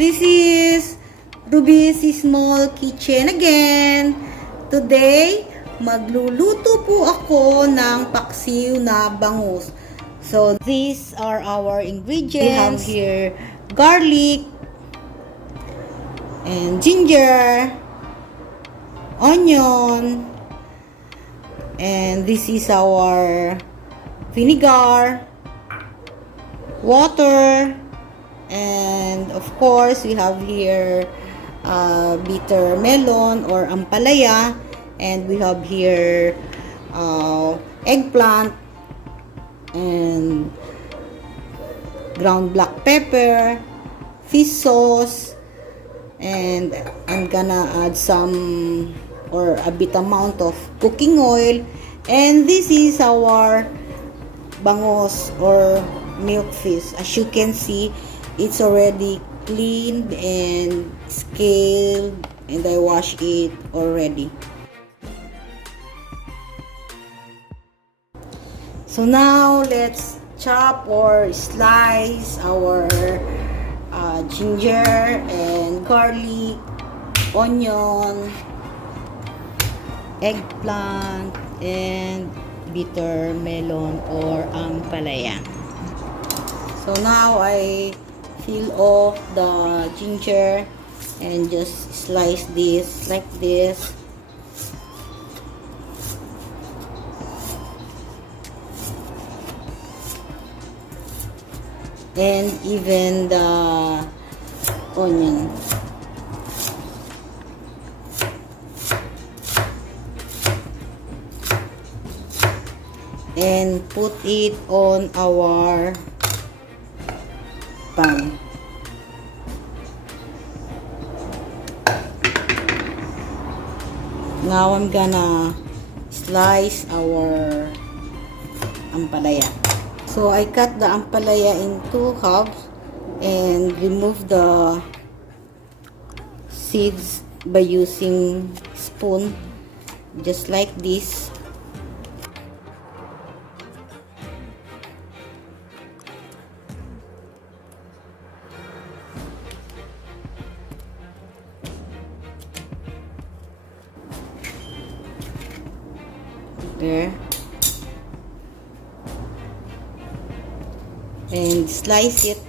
This is Ruby's Small Kitchen again. Today, magluluto po ako ng paksiw na bangus. So, these are our ingredients. We have here garlic and ginger, onion, and this is our vinegar, water, and of course we have here bittermelon or ampalaya, and we have here eggplant and ground black pepper, fish sauce, and I'm gonna add some or a bit amount of cooking oil, and this is our bangus or milkfish. As you can see, it's already cleaned and scaled, and I wash it already. So now let's chop or slice our ginger and garlic, onion, eggplant, and bitter melon or ampalaya. So now I peel off the ginger and just slice this like this. And even the onion. And put it on our pan. Now I'm gonna slice our ampalaya. So I cut the ampalaya into halves and remove the seeds by using spoon, just like this. There. And slice it.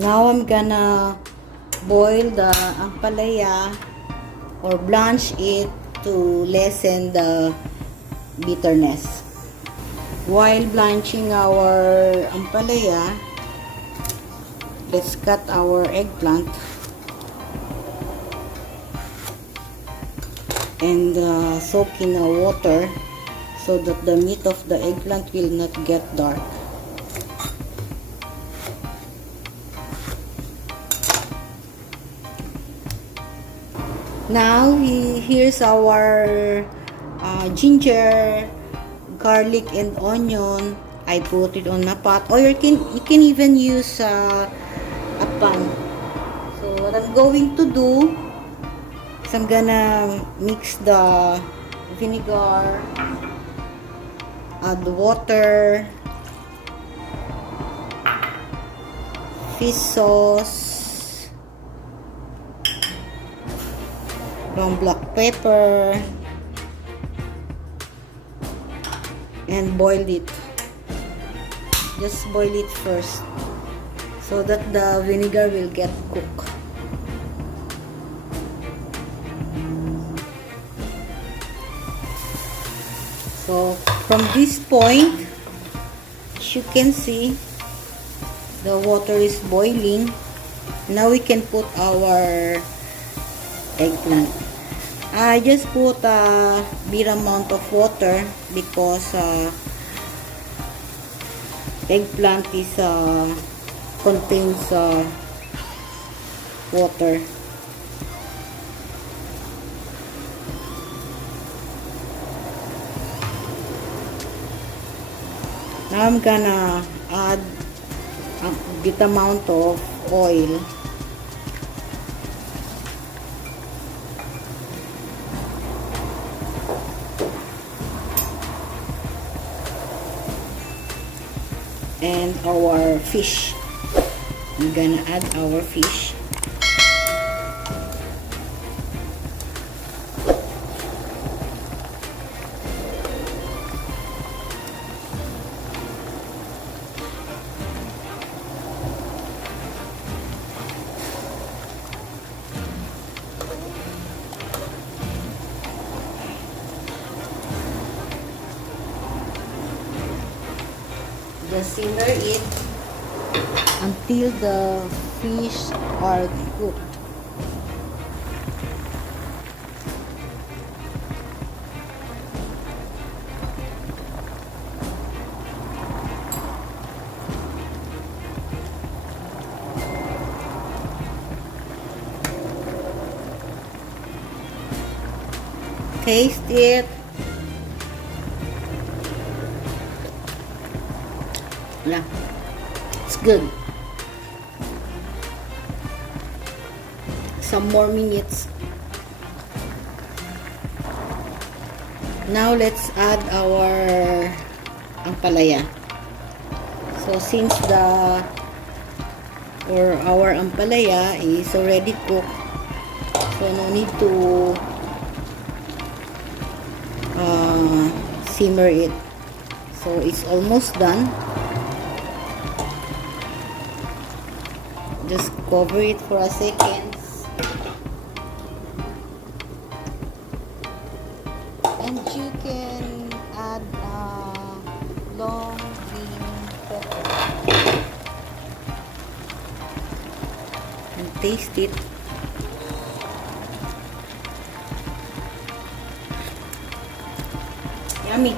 Now I'm gonna boil the ampalaya or blanch it to lessen the bitterness. While blanching our ampalaya, let's cut our eggplant and soak in the water so that the meat of the eggplant will not get dark. Now here's our ginger, garlic, and onion. I put it on a pot, or you can even use a pan. So what I'm going to do is I'm gonna mix the vinegar, add the water, fish sauce, ground black pepper, and boil it. Just boil it first so that the vinegar will get cooked. So from this point, as you can see, the water is boiling. Now we can put our eggplant. I just put a bit amount of water because eggplant is contains water. Now I'm gonna add a bit amount of oil. And our fish. I'm gonna add our fish. Just simmer it until the fish are cooked. Taste it. Yeah, it's good. Some more minutes. Now let's add our ampalaya. So since our ampalaya is already cooked, so no need to simmer it. So it's almost done. Just cover it for a second. And you can add long green pepper. And taste it. Yummy.